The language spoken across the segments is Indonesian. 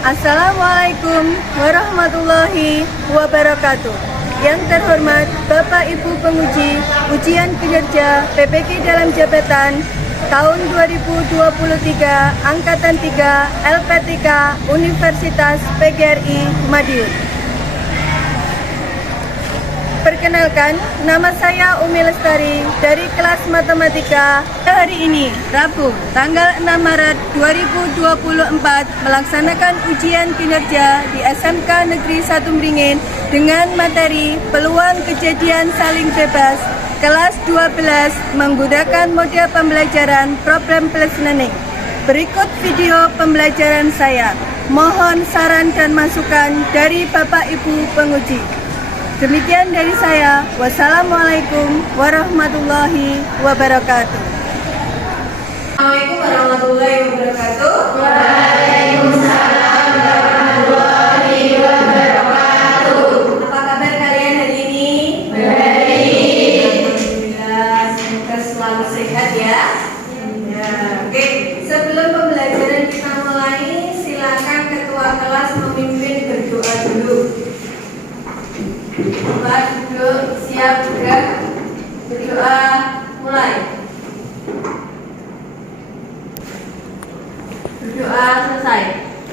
Assalamualaikum warahmatullahi wabarakatuh. Yang terhormat Bapak Ibu penguji ujian kinerja PPK dalam jabatan tahun 2023 Angkatan 3 LPTK Universitas PGRI Madiun. Perkenalkan, nama saya Umi Lestari dari kelas Matematika. Hari ini, Rabu, tanggal 6 Maret 2024, melaksanakan ujian kinerja di SMK Negeri 1 Beringin dengan materi peluang kejadian saling bebas, kelas 12 menggunakan mode pembelajaran problem plus learning. Berikut video pembelajaran saya. Mohon saran dan masukan dari Bapak Ibu penguji. Demikian dari saya. Wassalamualaikum warahmatullahi wabarakatuh. Assalamualaikum warahmatullahi wabarakatuh. Waalaikumsalam warahmatullahi wabarakatuh. Apa kabar kalian hari ini? Baik. Alhamdulillah, semoga selalu sehat ya. Oke. Sebelum pembelajaran kita mulai, silakan ketua kelas memimpin berdoa dulu. Bapak duduk, siap gerak, berdoa mulai. Berdoa selesai.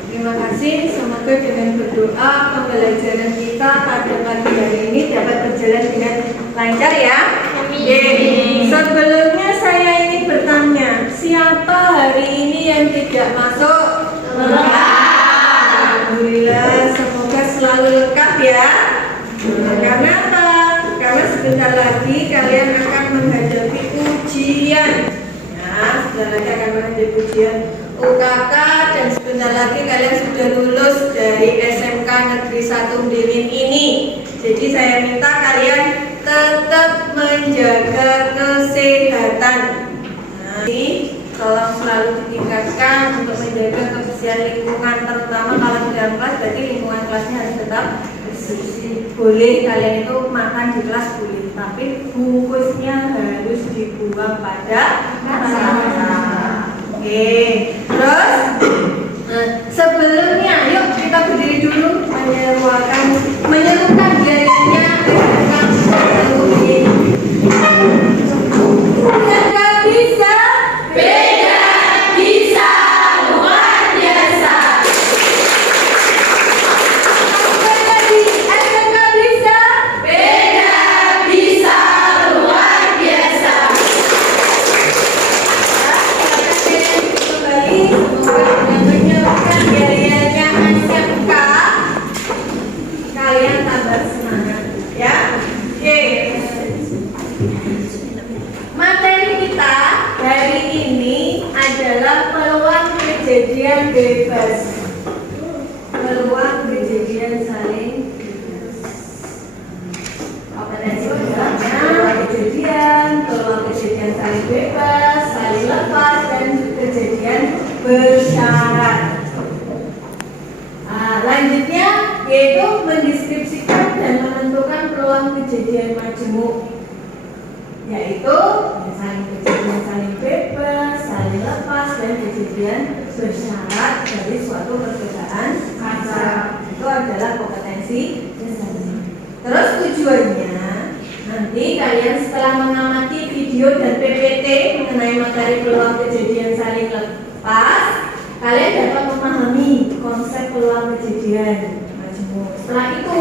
Terima kasih. Semoga dengan berdoa pembelajaran kita pada pagi hari ini dapat berjalan dengan lancar ya. Amin. Sebelumnya saya ingin bertanya, siapa hari ini yang tidak masuk? Alhamdulillah, semoga selalu lengkap ya. Karena apa? Karena sebentar lagi kalian akan menghadapi ujian. Nah, sebentar lagi akan menghadapi ujian UKK dan sebentar lagi kalian sudah lulus dari SMK Negeri 1 Beringin ini. Jadi saya minta kalian tetap menjaga kesehatan. Nah, tolong selalu ditingkatkan untuk menjaga kebersihan lingkungan, terutama kalau di dalam kelas, berarti lingkungan kelasnya harus tetap bersih. Boleh kalian itu makan di kelas boleh, tapi bungkusnya harus dibuang pada masa. Oke, terus sebelumnya yuk kita berdiri dulu menyerukan gayanya. Enggak bisa Beda bisa luar biasa. enggak bisa Beda bisa luar biasa. kembali. Semoga dengan menyerukan gayanya SMK kalian tambah semangat ya. Oke. Materi kita hari ini adalah peluang kejadian bebas. Peluang kejadian saling bebas. Kompetensi pertamanya peluang kejadian saling bebas, saling lepas, dan kejadian bersyarat. Lanjutnya yaitu mendeskripsikan dan menentukan peluang kejadian majemuk, yaitu kejadian saling bebas, saling lepas, dan kejadian bersyarat dari suatu perbedaan kata. Itu adalah kompetensi dasarnya. Terus tujuannya nanti kalian setelah mengamati video dan PPT mengenai materi peluang kejadian saling lepas, kalian dapat memahami konsep peluang kejadian majemuk. Setelah itu,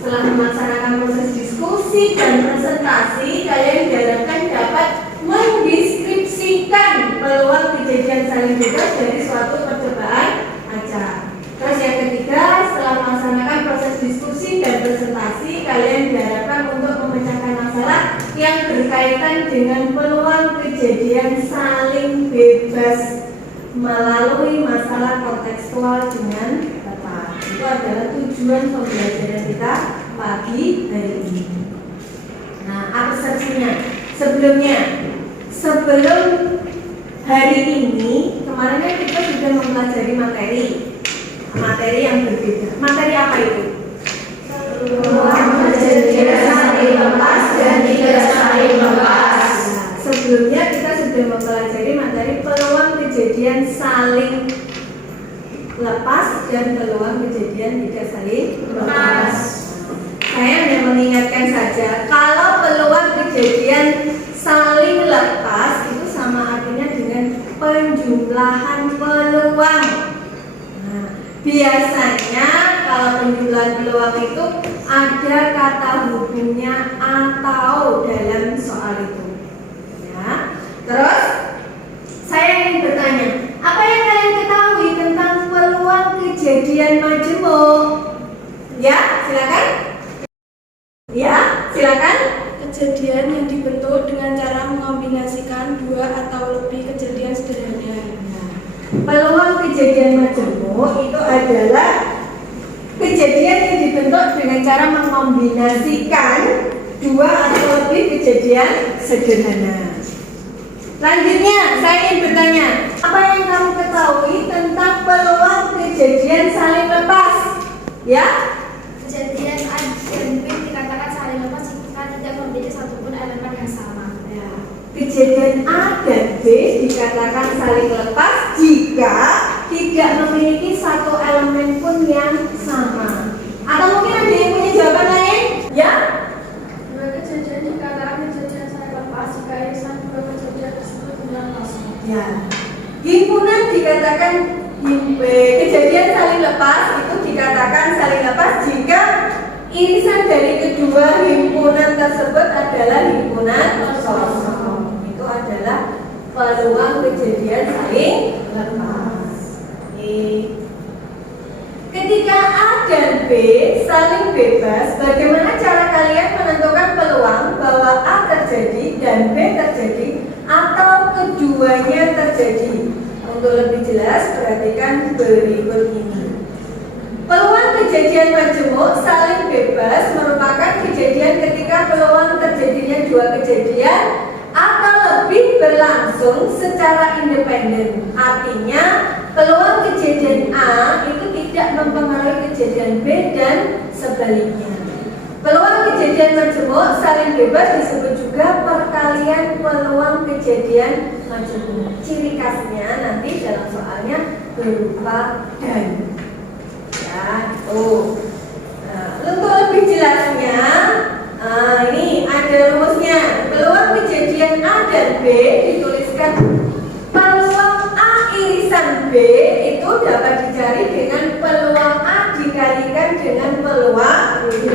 setelah melaksanakan proses diskusi dan presentasi, kalian diharapkan dapat mendeskripsikan peluang kejadian saling bebas dari suatu percobaan acak. Terus yang ketiga, setelah melaksanakan proses diskusi dan presentasi, kalian diharapkan untuk memecahkan masalah yang berkaitan dengan peluang kejadian saling bebas melalui masalah kontekstual dengan tepat. Itu adalah tujuan pembelajaran kita pagi hari ini. Nah, abstraksinya sebelum hari ini, kemarin kan kita sudah mempelajari materi yang berbeda. Materi apa itu? Peluang kejadian saling lepas dan tidak saling lepas. Sebelumnya kita sudah mempelajari materi peluang kejadian saling lepas dan peluang kejadian tidak saling Lepas. Saya hanya mengingatkan saja, kalau peluang kejadian saling lepas itu sama artinya dengan penjumlahan peluang. Nah, biasanya kalau penjumlahan peluang itu ada kata hubungnya atau dalam soal itu. Ya. Terus saya ingin bertanya, apa yang kalian ketahui tentang peluang kejadian majemuk? Ya, silakan. Ya, silakan. Kejadian yang dibentuk dengan cara mengombinasikan dua atau lebih kejadian sederhana. Peluang kejadian majemuk itu adalah kejadian yang dibentuk dengan cara mengombinasikan dua atau lebih kejadian sederhana. Selanjutnya, saya ingin bertanya, apa yang kamu ketahui tentang peluang kejadian saling lepas? Ya? Kejadian A dan B dikatakan saling lepas jika tidak memiliki satupun elemen yang sama. Ya. Kejadian A dan B dikatakan saling lepas jika tidak memiliki satu elemen pun yang sama. Atau mungkin ada yang punya jawaban lain? Ya? Dua kejadian dikatakan kejadian saling lepas jika irisan dua kejadian tersebut benar kosong. Ya. Himpunan dikatakan kejadian saling lepas itu dikatakan saling lepas jika irisan dari kedua himpunan tersebut adalah himpunan kosong. Itu adalah peluang kejadian saling lepas. Oke. Ketika A dan B saling bebas, bagaimana cara kalian menentukan peluang bahwa A terjadi dan B terjadi atau keduanya terjadi? Untuk lebih jelas, perhatikan berikut ini. Peluang kejadian majemuk saling bebas merupakan kejadian ketika peluang terjadinya dua kejadian atau lebih berlangsung secara independen. Artinya, peluang kejadian A itu tidak mempengaruhi kejadian B dan sebaliknya. Peluang kejadian majemuk saling bebas disebut juga perkalian peluang kejadian majemuk. Ciri khasnya nanti dalam soalnya berupa dan. Ya, tuh. Nah, untuk lebih jelasnya, ini ada rumusnya. Peluang kejadian A dan B dituliskan peluang A irisan B itu dapat dicari dengan peluang A dikalikan dengan peluang B.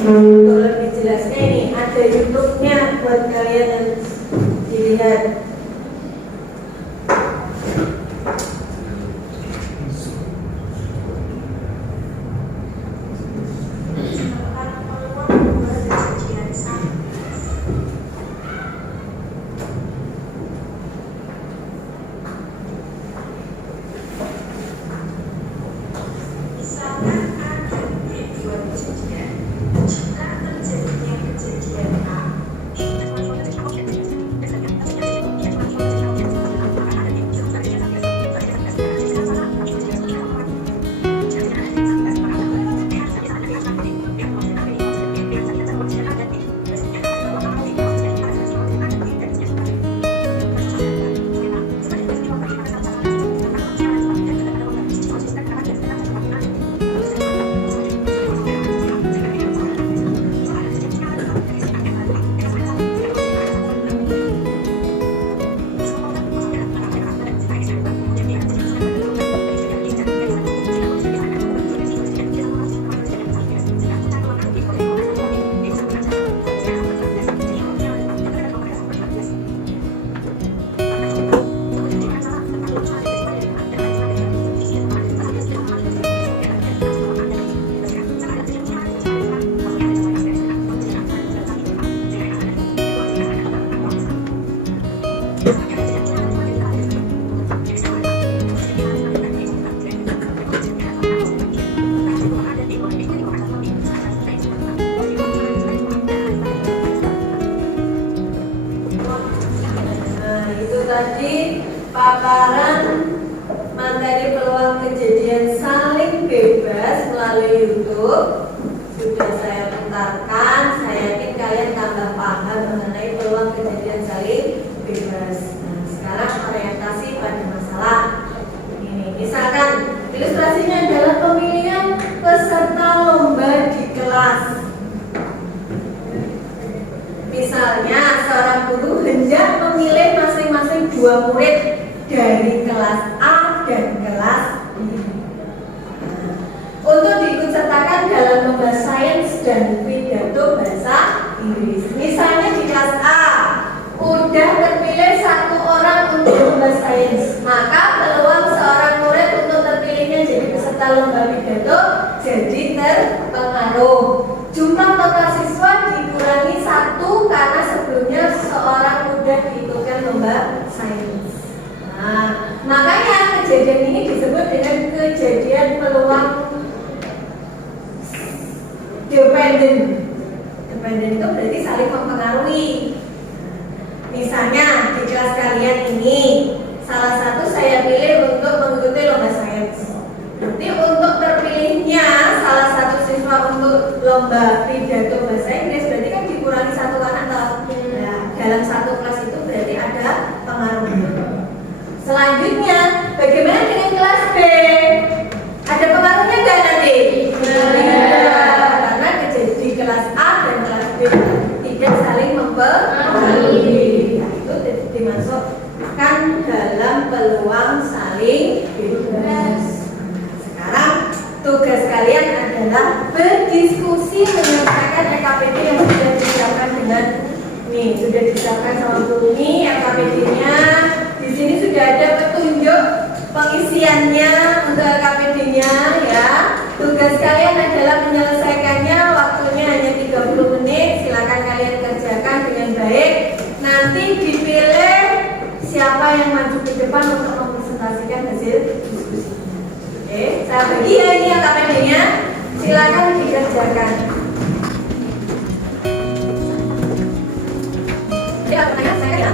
Untuk lebih jelasnya ini ada YouTube-nya buat kalian dilihat. Tadi paparan materi peluang kejadian saling bebas melalui YouTube sudah saya putarkan. Saya yakin kalian tambah paham mengenai peluang kejadian saling bebas. Nah, sekarang orientasi pada masalah Misalnya seorang guru hendak memilih masing-masing 2 murid dari kelas A dan kelas B. Untuk diikutsertakan dalam lomba sains dan pidato bahasa Inggris. Misalnya di kelas A, udah terpilih 1 orang untuk lomba sains, maka peluang seorang murid untuk terpilihnya jadi peserta lomba pidato jadi terpengaruh. Jumlah total siswa dikurangi 1 karena sebelumnya seorang udah diikutkan lomba sains. Nah, makanya kejadian ini disebut dengan kejadian peluang dependen. Dependen itu berarti saling mempengaruhi. Misalnya di kelas kalian ini salah satu saya pilih untuk mengikuti lomba sains. Berarti untuk terpilihnya salah satu siswa untuk lomba pidato bahasa Inggris berarti kan dikurangi 1 anak atau dalam 1 kelas itu berarti ada pengaruhnya. Selanjutnya, bagaimana dengan kelas B? Ada pengaruhnya nggak nanti? Karena di kelas A dan kelas B tidak saling mempengaruhi. Itu dimasukkan dalam peluang saling bebas. Sekarang tugas kalian adalah berdiskusi menyelesaikan RKPD yang sudah disiapkan dengan sudah disiapkan sama guru ini RKPD-nya. Di sini sudah ada petunjuk pengisiannya untuk RKPD-nya ya. Tugas kalian adalah menyelesaikannya, waktunya hanya 30 menit. Silakan kalian kerjakan dengan baik. Nanti dipilih siapa yang maju ke depan untuk mempresentasikan hasil diskusi. Oke, saya bagi ya ini RKPD-nya. Silakan dikerjakan. Ya, pertanyaan saya ya.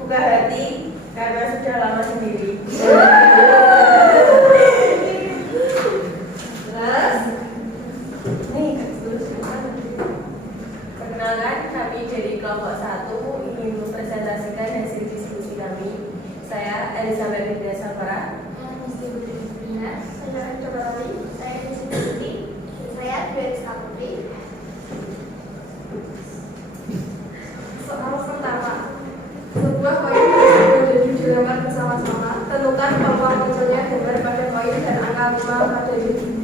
buka hati karena sudah lama sendiri. Terus, nih perkenalkan, kami dari kelompok 1 ingin mempresentasikan hasil diskusi kami. Saya Elizabeth Widya Safara. Saya coba lagi. Saya di sini. Saya Dwi Putri. Soal pertama, sebuah koin ada 7 lembar bersama-sama. Tentukan peluang munculnya gambar pada koin dan angka 5 pada 7.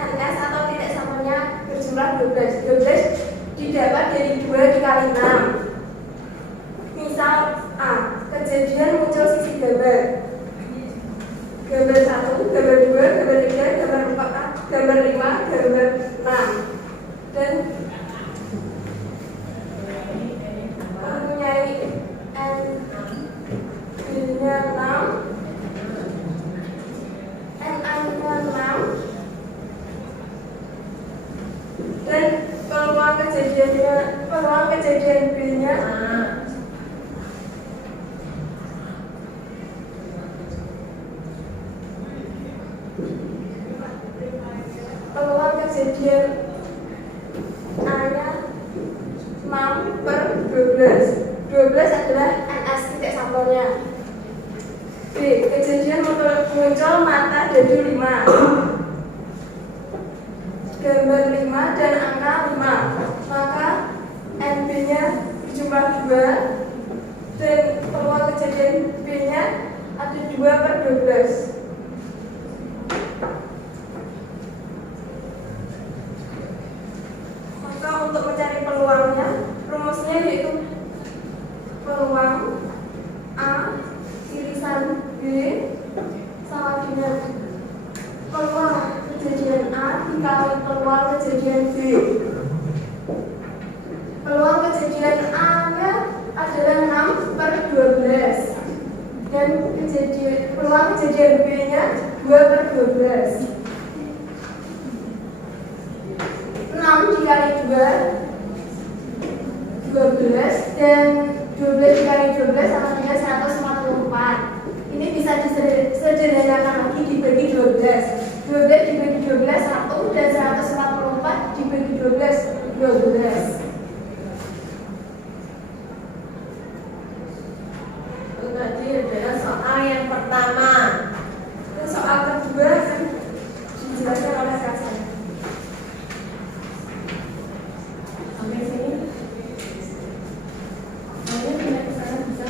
NS atau titik sambungnya berjumlah 12. 12 didapat dari 2 dikali 6. Misal A, kejadian muncul sisi gambar. Gambar 1, gambar 2, gambar 3, gambar 4, gambar 5, gambar 6. Dan mempunyai N-nya 6, N-nya 6, dan peluang kejadian B-nya peluang kejadian A-nya 6 per 12. 12 adalah NS titik sampelnya. B, kejadian muncul mata dadu 5. Gambar 5 dan angka 5, maka NB-nya berjumlah 2 dan peluang kejadian B-nya ada 2 per 12. Maka untuk mencari peluangnya, rumusnya yaitu peluang A irisan B sama dengan peluang kejadian A dikali peluang kejadian B. Peluang kejadian A-nya adalah 6 per 12 dan peluang kejadian B-nya 2 per 12. 6 dikali 2 12 dan 12 dikali 12 sama dengan 144. Ini bisa disederhanakan lagi dibagi 12. 12 dibagi 12 1 dan 144 dibagi 12 12. Itu tadi adalah soal yang pertama. Dan soal kedua akan dijelaskan oleh Kak saya. Sampai sini. Ini pindah ke sana bisa.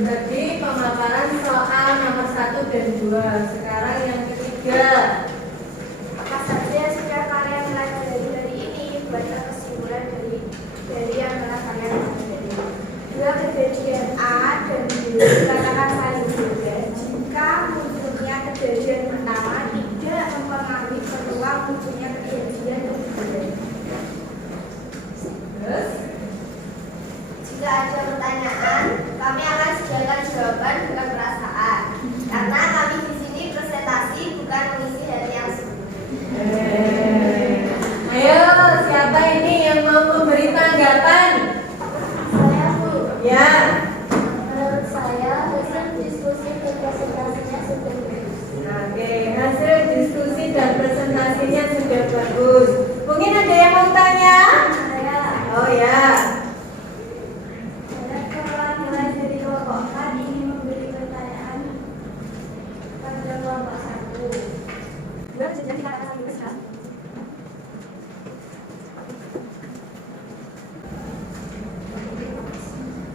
Tadi pemaparan soal nomor 1 dan 2. Sekarang yang ketiga. Apa saja yang sudah kalian pelajari dari ini? Baca kesimpulan dari Intan. Saya Bu. Ya. Menurut saya hasil diskusi dan presentasinya sudah bagus. Oke, hasil diskusi dan presentasinya sudah bagus. Mungkin ada yang mau tanya? Saya Oh ya. mulai dari kelompok A ingin memberi pertanyaan pada kelompok 1. Dua kejadian dikatakan saling bebas.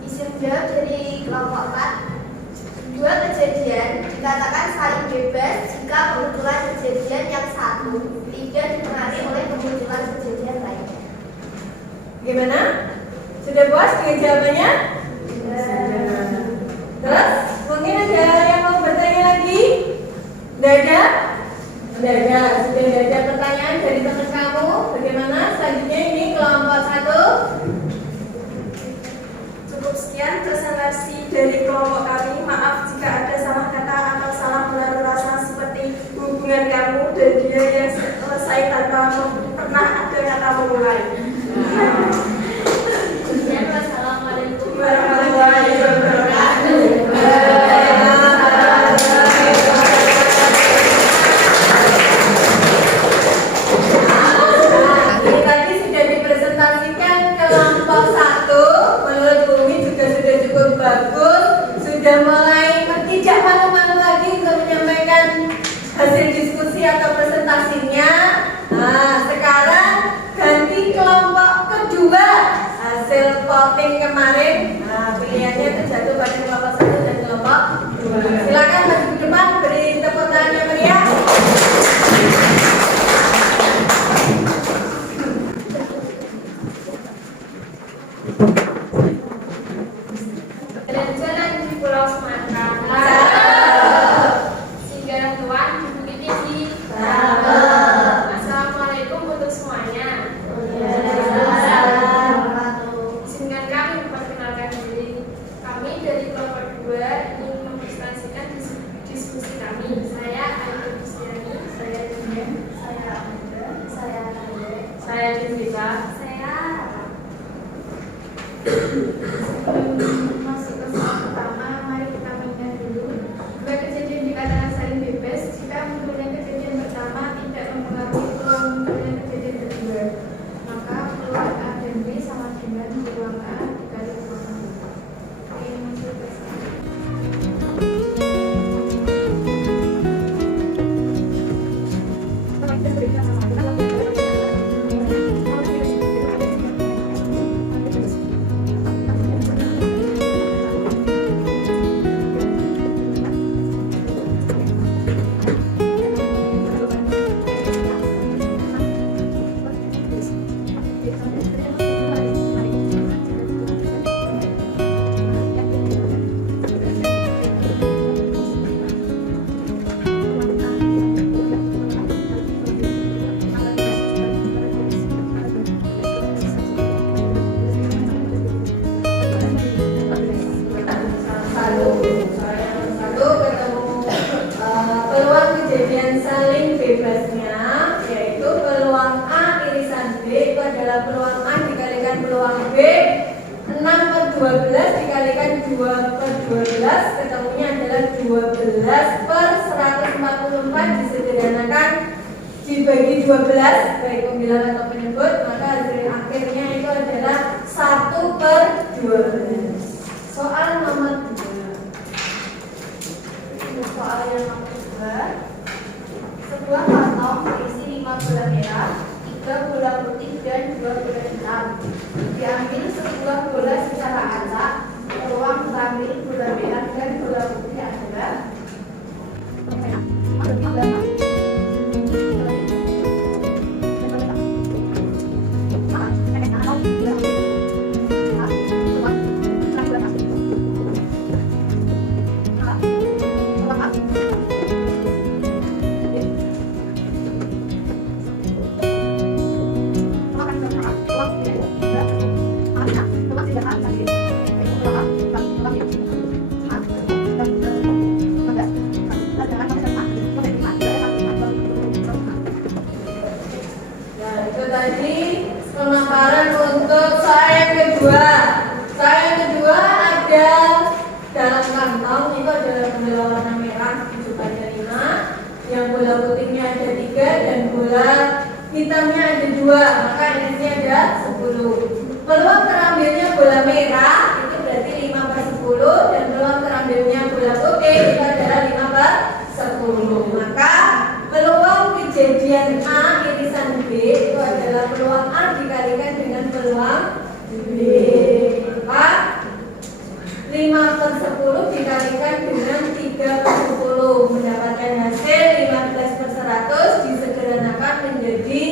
Isim jawab dari kelompok 4. Dua kejadian dikatakan saling bebas jika kebetulan kejadian yang satu tidak dipengaruhi oleh kemunculan kejadian lainnya. Gimana? Sudah puas dengan jawabannya? Terus, mungkin ada yang mau bertanya lagi? Tidak ada? Tidak ada. Sudah tidak ada pertanyaan dari teman kamu. Bagaimana? Selanjutnya ini kelompok 1. Cukup sekian presentasi dari kelompok kami. Maaf jika ada salah kata atau salah menaruh rasa seperti hubungan kamu dan dia yang selesai tanpa pernah ada kata memulai. Wassalamualaikum Warahmatullahi wabarakatuh. Ini tadi sudah dipresentasikan kelompok 1. Menurut Bumi juga sudah cukup bagus. Sudah mulai tidak malu-malu lagi untuk menyampaikan hasil diskusi atau presentasinya. Nah, sekarang ganti kelompok kedua. Hasil voting kemarin, nah, pilihannya terjatuh pada kelompok 1 dan kelompok 2. Silakan maju ke depan, beri tepuk tangan yang meriah. Jalan-jalan di Pulau Sumatera. Singgah Tuan di Bukit Tinggi. Assalamualaikum untuk semuanya. Izinkan kami memperkenalkan diri. Kami dari kelompok 2 ingin mempresentasikan diskusi kami. Saya Ayu Kristiani, saya Dian, saya Amanda, saya Tande, saya Jessica, saya masuk ke soal pertama, mari kita mengingat dulu. Dua kejadian dikatakan saling bebas jika munculnya kejadian pertama tidak mempengaruhi peluang munculnya kejadian kedua. Maka peluang A dan B sama dengan peluang A dikali peluang B. Oke, masuk ke soal. Satu ketemu peluang kejadian saling bebasnya, yaitu peluang A irisan B itu adalah peluang A dikalikan peluang B. 6/12 dikalikan 2/12 ketemunya adalah 12/144. Disederhanakan dibagi 12 baik pembilang atau penyebut, maka hasil akhirnya itu adalah 1/12. Soal nomor 2. Soal yang nomor 2. Sebuah kantong berisi 5 bola merah, 3 bola putih dan 2 bola hitam. Diambil sebuah bola secara acak. Peluang mengambil bola merah dan bola putih adalah kedua. Cara yang kedua ada dalam kantong itu adalah bola warna merah 7 pada 5, yang bola putihnya ada 3 dan bola hitamnya ada 2, maka ini ada 10. Peluang terambilnya bola merah itu berarti 5 per 10 dan peluang terambilnya bola putih itu adalah 5 per 10. Maka peluang kejadian A irisan B itu adalah peluang A dikalikan dengan peluang B. Maka 5 per 10 dikalikan dengan 3 per 10 mendapatkan hasil 15 per 100 disederhanakan menjadi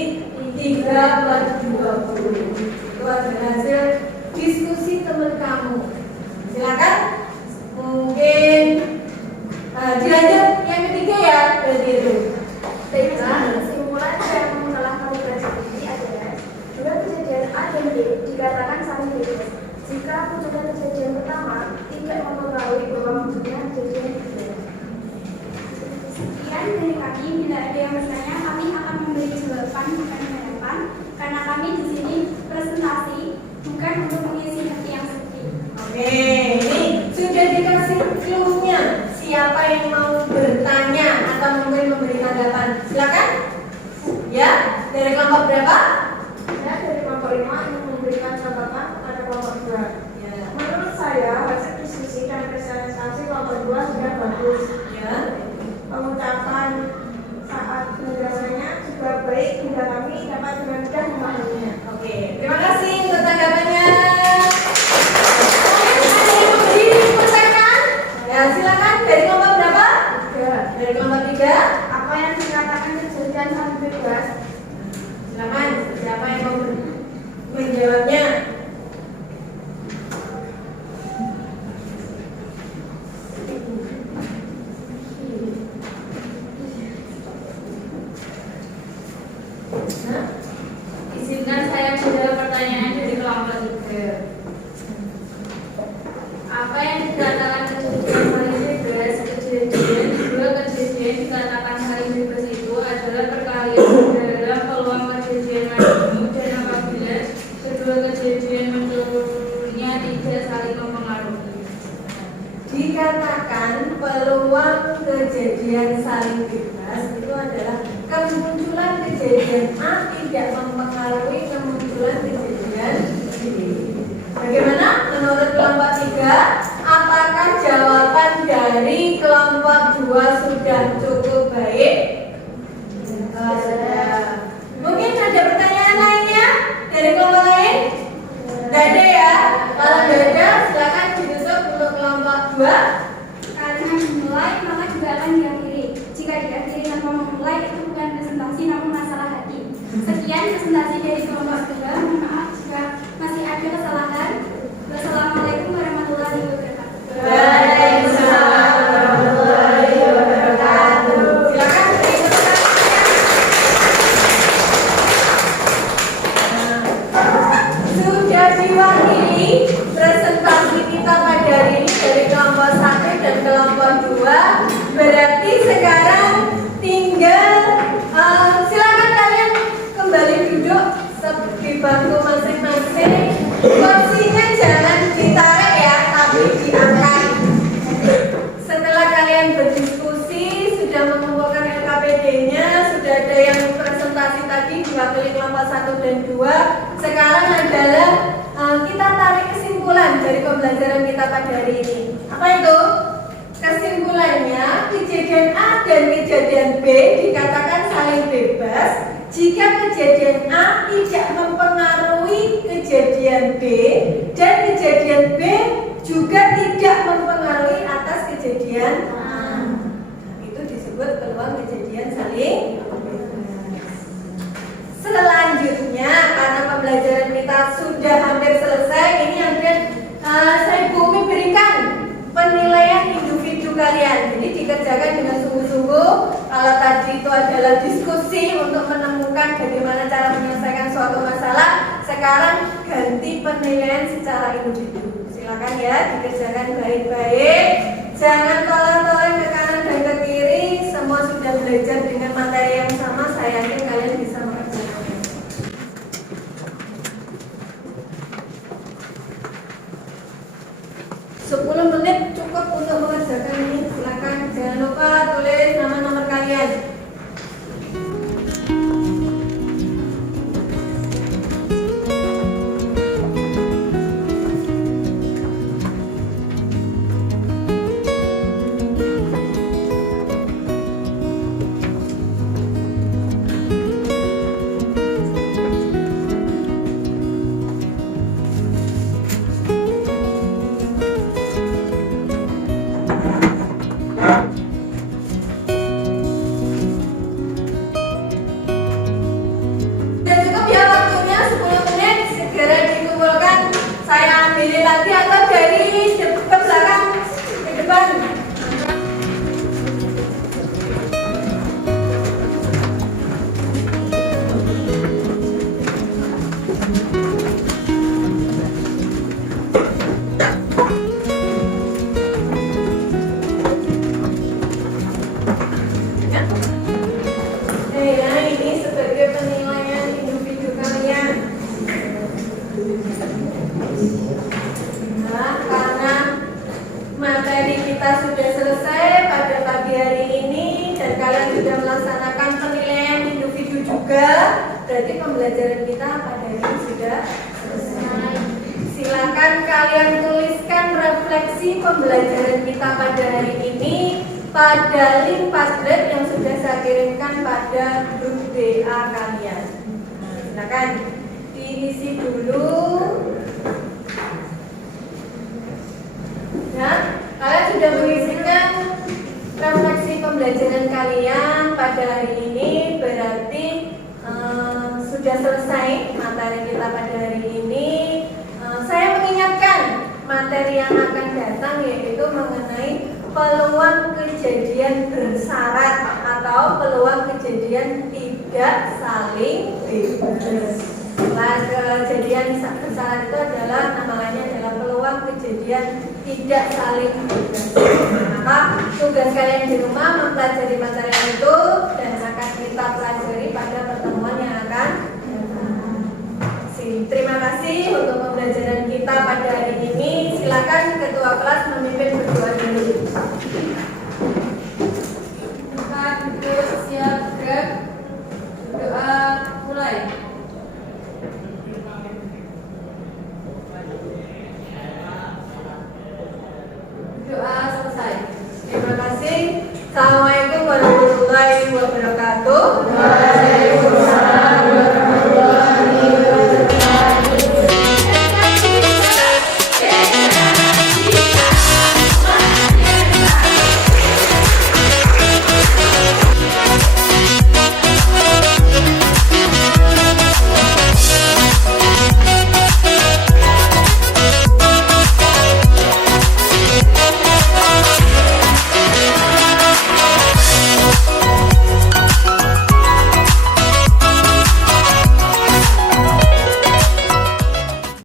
3 per 20. Itu adalah hasil diskusi teman kamu. Silakan mungkin dilanjut yang ketiga ya, berarti itu. Baiklah, kesimpulan yang telah kami pelajari adalah dua kejadian A dan B dikatakan saling bebas jika wujudnya kejadian pertama tidak mempengaruhi peluang wujudnya kejadian kedua. Sekian dari kami. Bila ada yang bertanya, kami akan memberi jawaban bukan harapan, karena kami di sini presentasi bukan untuk mengisi hati yang sepi. Oke, ini sudah dikasih clue-nya. Siapa yang mau bertanya atau mungkin memberi tanggapan? Silakan. Ya, dari kelompok berapa? Saya dari kelompok 5 ingin memberikan catatan kepada kelompok 2. Ya. Menurut saya, hasil diskusi dan presentasi kelompok 2 sudah bagus. Ya. Pengucapan saat penjelasannya juga baik hingga kami dapat dengan mudah memahaminya. Oke, terima kasih untuk tanggapannya. Ada yang memberi pertanyaan? Ya, silakan. Dari kelompok berapa? 3. Dari kelompok 3. Apa yang dikatakan kejadian saling bebas? Silakan. Siapa yang mau menjawabnya? Izinkan saya menjawab pertanyaan dari kelompok 3. Apa yang dikatakan kejadian saling bebas? Dua kejadian dikatakan saling bebas itu adalah perkalian dalam peluang kejadian maju dan apabila kedua kejadian munculnya tidak saling mempengaruhi. Dikatakan peluang kejadian saling bebas itu adalah kemunculan kejadian A tidak mempengaruhi kemunculan kejadian B. Bagaimana menurut kelompok 3? Apakah jawaban dari kelompok 2 sudah cukup baik? Mungkin ada pertanyaan lainnya dari kelompok lain? Tidak ada ya? Kalau tidak ada, silakan ditutup untuk kelompok 2. Karena memulai, maka juga akan diakhiri. Jika diakhiri tanpa memulai, itu bukan presentasi namun masalah hati. Sekian presentasi dari kelompok 3. Mohon maaf jika masih ada kesalahan. Wassalamualaikum warahmatullahi wabarakatuh. Waalaikumsalam warahmatullahi wabarakatuh. Silakan beri pertanyaan. Sudah diwakili presentasi kita pada hari ini dari kelompok 1 dan kelompok 2. Berarti sekarang tinggal silakan kalian kembali duduk di bangku masing-masing. Kursinya jangan ditarik ya, tapi diangkat. Setelah kalian berdiskusi, sudah mengumpulkan LKPD-nya, sudah ada yang presentasi tadi diwakili kelompok 1 dan 2. Sekarang adalah kita tarik kesimpulan dari pembelajaran kita pada hari ini. Apa itu? Kesimpulannya, kejadian A dan kejadian B dikatakan saling bebas jika kejadian A tidak mempengaruhi kejadian B dan kejadian B juga tidak mempengaruhi atas kejadian A. Itu disebut peluang kejadian saling bebas. Selanjutnya, karena pembelajaran kita sudah hampir selesai, ini akan saya Bumi berikan penilaian individu kalian. Jadi dikerjakan dengan sungguh-sungguh. Kalau tadi itu adalah diskusi untuk menemukan bagaimana cara menyelesaikan suatu masalah, sekarang ganti penilaian secara individu. Silakan ya, dikerjakan baik-baik. Jangan tolak-tolak ke kanan dan ke kiri. Semua sudah belajar dengan materi yang sama. Saya yakin kalian bisa mengerjakannya. 10 menit cukup untuk mengerjakan ini. Silakan, jangan lupa tulis nama nomor kalian. Sudah cukup ya waktunya 10 menit, segera dikumpulkan. Saya ambil lagi atau dari ke belakang ke depan. Ya, ini sebagai penilaian individu kalian. Nah, karena materi kita sudah selesai pada pagi hari ini dan kalian sudah melaksanakan penilaian individu juga, berarti pembelajaran kita pada hari ini sudah selesai. Silakan kalian tuliskan refleksi pembelajaran kita pada hari ini pada link Padlet yang sudah saya kirimkan pada grup WA kalian. Nah, silakan diisi dulu. Nah, kalian sudah mengisikan refleksi pembelajaran kalian pada hari ini, berarti sudah selesai materi kita pada hari ini. Saya mengingatkan materi yang akan datang yaitu mengenai peluang kejadian bersyarat atau peluang kejadian tidak saling bebas. Nah, kejadian bersyarat itu adalah namanya adalah peluang kejadian tidak saling bebas. Maka tugas kalian di rumah mempelajari materi itu dan akan kita pelajari pada pertemuan yang akan datang. Terima kasih untuk pembelajaran kita pada hari ini. Silakan ketua kelas memimpin berdoa dulu. Buka, duduk, siap, gerak. Doa mulai. Doa selesai. Terima kasih. Assalamualaikum warahmatullahi wabarakatuh.